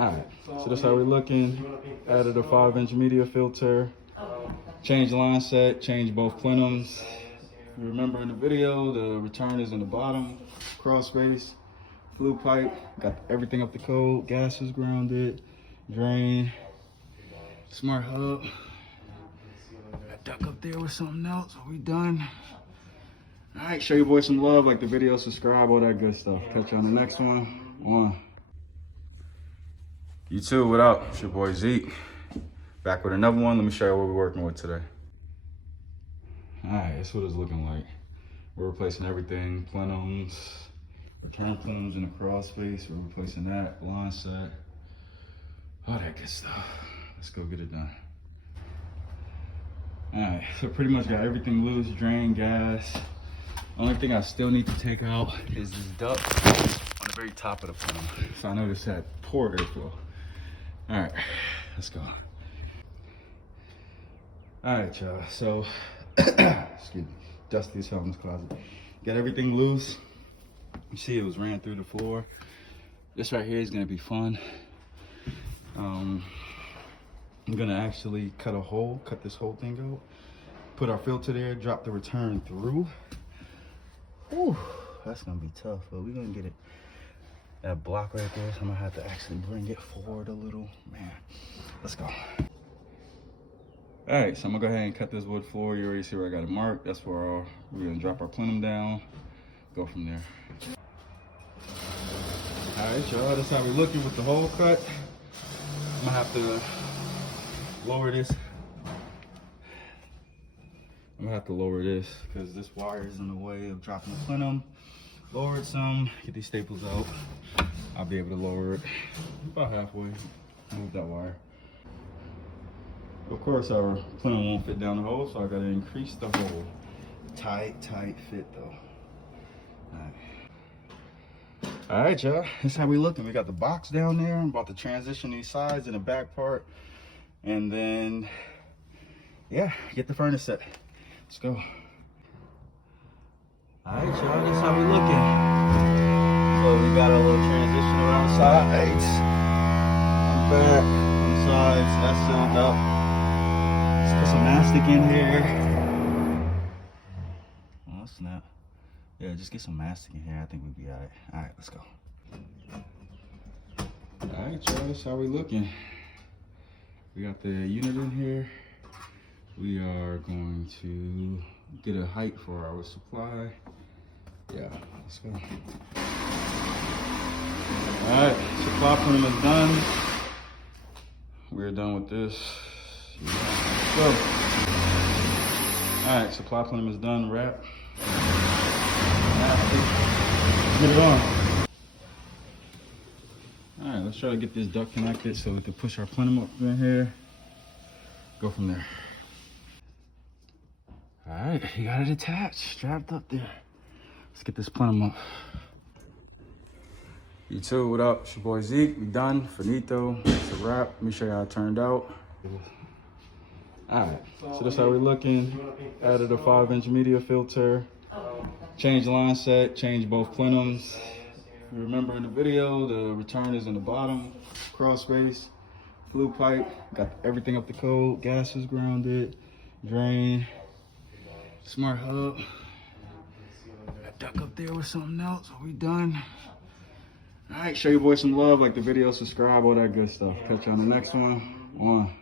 Alright, so that's how we're looking. Added a 5-inch media filter. Changed the line set, changed both plenums. Remember in the video, the return is in the bottom. Crawl space, flue pipe, got everything up to code. Gas is grounded, drain, smart hub. Got duck up there with something else. Are we done? Alright, show your boy some love, like the video, subscribe, all that good stuff. Catch you on the next one. You too, what up? It's your boy Zeke. Back with another one. Let me show you what we're working with today. Alright, that's what it's looking like. We're replacing everything, plenums, return plenums in the crawl space. We're replacing that, line set, all that good stuff. Let's go get it done. Alright, so pretty much got everything loose, drain, gas. Only thing I still need to take out is this duct on the very top of the plenum. So I noticed that poor airflow. Alright, let's go. Alright, y'all, so, excuse me, Dusty's HVAC Closet. Got everything loose. You see it was ran through the floor. This right here is gonna be fun. I'm gonna actually cut this whole thing out, put our filter there, drop the return through. Whew, that's gonna be tough, but we're gonna get it. That block right there, so I'm gonna have to actually bring it forward a little. Man, let's go. All right, so I'm gonna go ahead and cut this wood floor. You already see where I got it marked. That's where we're gonna drop our plenum down, go from there. All right, y'all, that's how we're looking with the hole cut. I'm gonna have to lower this. I'm gonna have to lower this because this wire is in the way of dropping the plenum. Lower it some, get these staples out. I'll be able to lower it about halfway. Move that wire. Of course, our plenum won't fit down the hole, so I gotta increase the hole. Tight fit though. All right, y'all, that's how we looking. We got the box down there. I'm about to transition these sides and the back part. And then, yeah, get the furnace set. Let's go. All right, y'all, that's how we looking. So we got a little transition around the sides. I'm back on the sides, that's sealed up. Let's put some mastic in here. Oh, snap. Yeah, just get some mastic in here. I think we'll be all right. All right, let's go. All right, y'all, that's how we looking. We got the unit in here. We are going to get a height for our supply. Yeah, let's go. All right, supply plenum is done. We're done with this. Yeah, let's go. All right, supply plenum is done, wrap. Let's get it on. All right, let's try to get this duct connected so we can push our plenum up in here. Go from there. All right, you got it attached, strapped up there. Let's get this plenum up. You too, what up? It's your boy Zeke. We done, finito. It's a wrap. Let me show you how it turned out. All right, so that's how we're looking. Added a 5-inch media filter. Changed the line set, changed both plenums. Remember in the video, the return is in the bottom. Crawl space, flue pipe, got everything up to code. Gas is grounded, drain, smart hub. Got duck up there with something else. Are we done? All right, show your boy some love, like the video, subscribe, all that good stuff. Catch you on the next one.